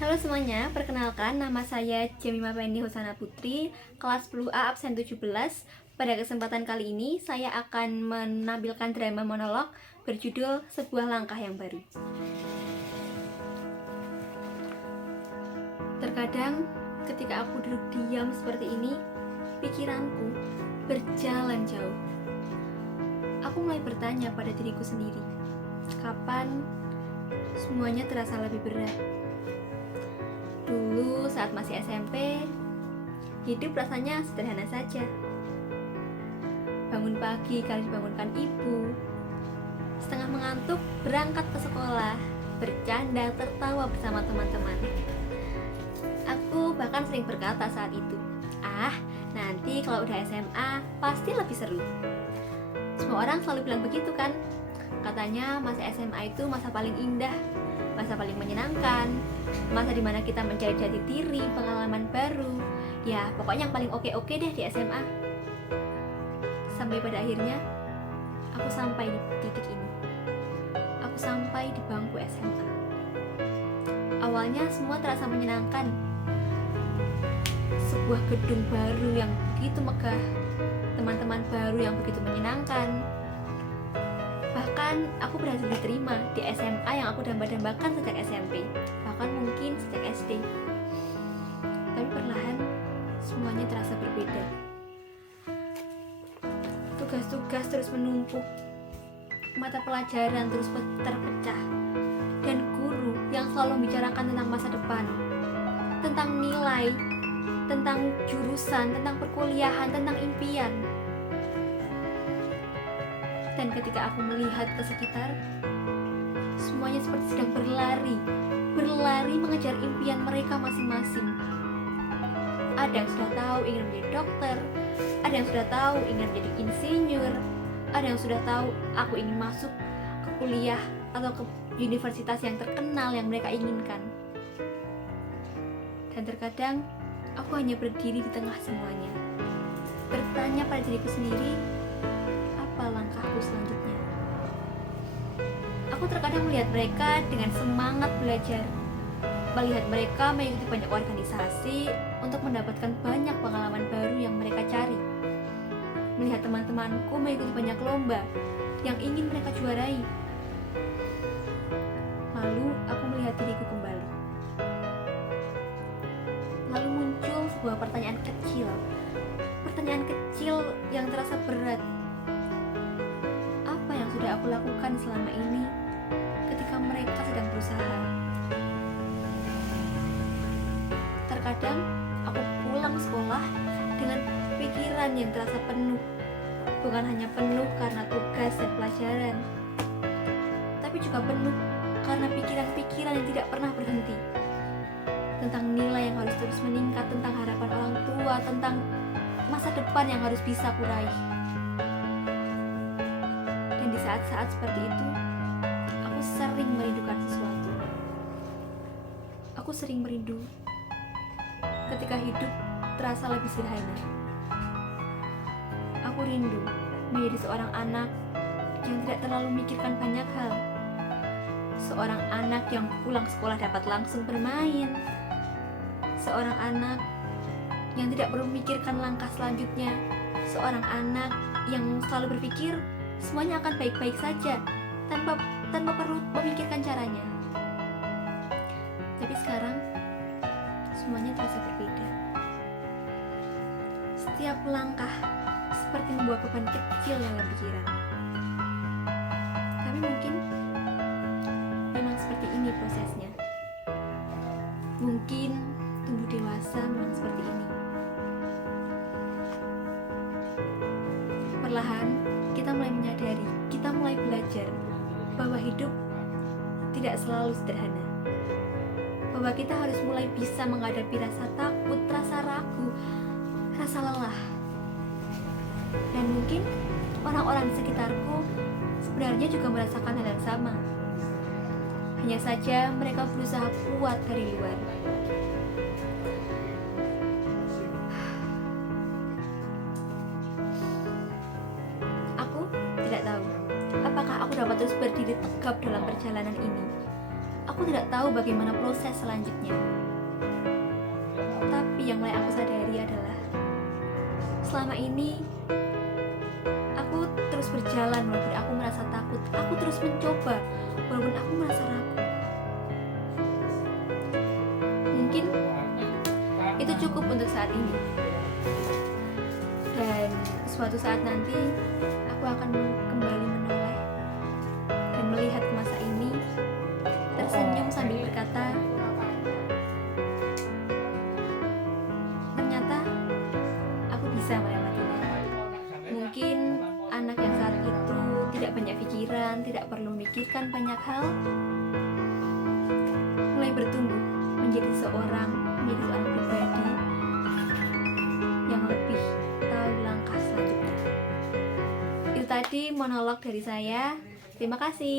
Halo semuanya, perkenalkan nama saya Jemima Fendi Hosana Putri, kelas 10A absen 17. Pada kesempatan kali ini, saya akan menampilkan drama monolog berjudul Sebuah Langkah yang Baru. Terkadang, ketika aku duduk diam seperti ini, pikiranku berjalan jauh. Aku mulai bertanya pada diriku sendiri, kapan semuanya terasa lebih berat? Dulu saat masih SMP, hidup rasanya sederhana saja. Bangun pagi kali dibangunkan ibu, setengah mengantuk berangkat ke sekolah, bercanda tertawa bersama teman-teman. Aku bahkan sering berkata saat itu, nanti kalau udah SMA pasti lebih seru. Semua orang selalu bilang begitu kan? Katanya masa SMA itu masa paling indah, masa paling menyenangkan, masa dimana kita mencari jati diri, pengalaman baru. Ya pokoknya yang paling oke-oke deh di SMA. Sampai pada akhirnya aku sampai di titik ini. Aku sampai di bangku SMA. Awalnya semua terasa menyenangkan. Sebuah gedung baru yang begitu megah, teman-teman baru yang begitu menyenangkan. Bahkan aku berhasil diterima di SMA yang aku damba-dambakan sejak SMP, bahkan mungkin sejak SD. Tapi perlahan semuanya terasa berbeda. Tugas-tugas terus menumpuk, mata pelajaran terus terpecah, dan guru yang selalu membicarakan tentang masa depan, tentang nilai, tentang jurusan, tentang perkuliahan, tentang impian. Dan ketika aku melihat ke sekitar, semuanya seperti sedang berlari mengejar impian mereka masing-masing. Ada yang sudah tahu ingin menjadi dokter, ada yang sudah tahu ingin menjadi insinyur, ada yang sudah tahu aku ingin masuk ke kuliah atau ke universitas yang terkenal yang mereka inginkan. Dan terkadang aku hanya berdiri di tengah semuanya, bertanya pada diriku sendiri, apa langkahku selanjutnya? Aku terkadang melihat mereka dengan semangat belajar, melihat mereka mengikuti banyak organisasi untuk mendapatkan banyak pengalaman baru yang mereka cari, melihat teman-temanku mengikuti banyak lomba yang ingin mereka juarai. Lalu aku melihat diriku kembali. Lalu muncul sebuah pertanyaan kecil yang terasa berat. Apa yang sudah aku lakukan selama ini ketika mereka sedang berusaha? Terkadang aku pulang sekolah dengan pikiran yang terasa penuh. Bukan hanya penuh karena tugas dan pelajaran, tapi juga penuh karena pikiran-pikiran yang tidak pernah berhenti. Tentang nilai yang harus terus meningkat, tentang harapan orang tua, tentang masa depan yang harus bisa kuraih. Dan di saat-saat seperti itu, aku sering merindukan sesuatu. Aku sering merindu ketika hidup terasa lebih sederhana. Aku rindu menjadi seorang anak yang tidak terlalu memikirkan banyak hal. Seorang anak yang pulang sekolah dapat langsung bermain. Seorang anak yang tidak perlu memikirkan langkah selanjutnya. Seorang anak yang selalu berpikir semuanya akan baik-baik saja tanpa perlu memikirkan caranya. Tapi sekarang semuanya terasa berbeda. Setiap langkah seperti membawa beban kecil dalam pikiran. Tapi mungkin memang seperti ini prosesnya. Mungkin tumbuh dewasa memang seperti ini. Perlahan kita mulai menyadari, kita mulai belajar bahwa hidup tidak selalu sederhana. Bahwa kita harus mulai bisa menghadapi rasa takut, rasa ragu, rasa lelah. Dan mungkin orang-orang di sekitarku sebenarnya juga merasakan hal yang sama. Hanya saja mereka berusaha kuat dari luar. Aku tidak tahu apakah aku dapat terus berdiri tegap dalam perjalanan ini. Aku aku tidak tahu bagaimana proses selanjutnya. Tapi yang mulai aku sadari adalah selama ini aku terus berjalan walaupun aku merasa takut. Aku terus mencoba walaupun aku merasa ragu. Mungkin itu cukup untuk saat ini. Dan suatu saat nanti aku akan kembali menoleh dan melihat ke masa ini, tersenyum sambil berkata, ternyata aku bisa melewatinya. Mungkin anak yang saat itu tidak banyak pikiran, tidak perlu memikirkan banyak hal, mulai bertumbuh menjadi seorang pribadi yang lebih tahu langkah selanjutnya. Itu tadi monolog dari saya. Terima kasih.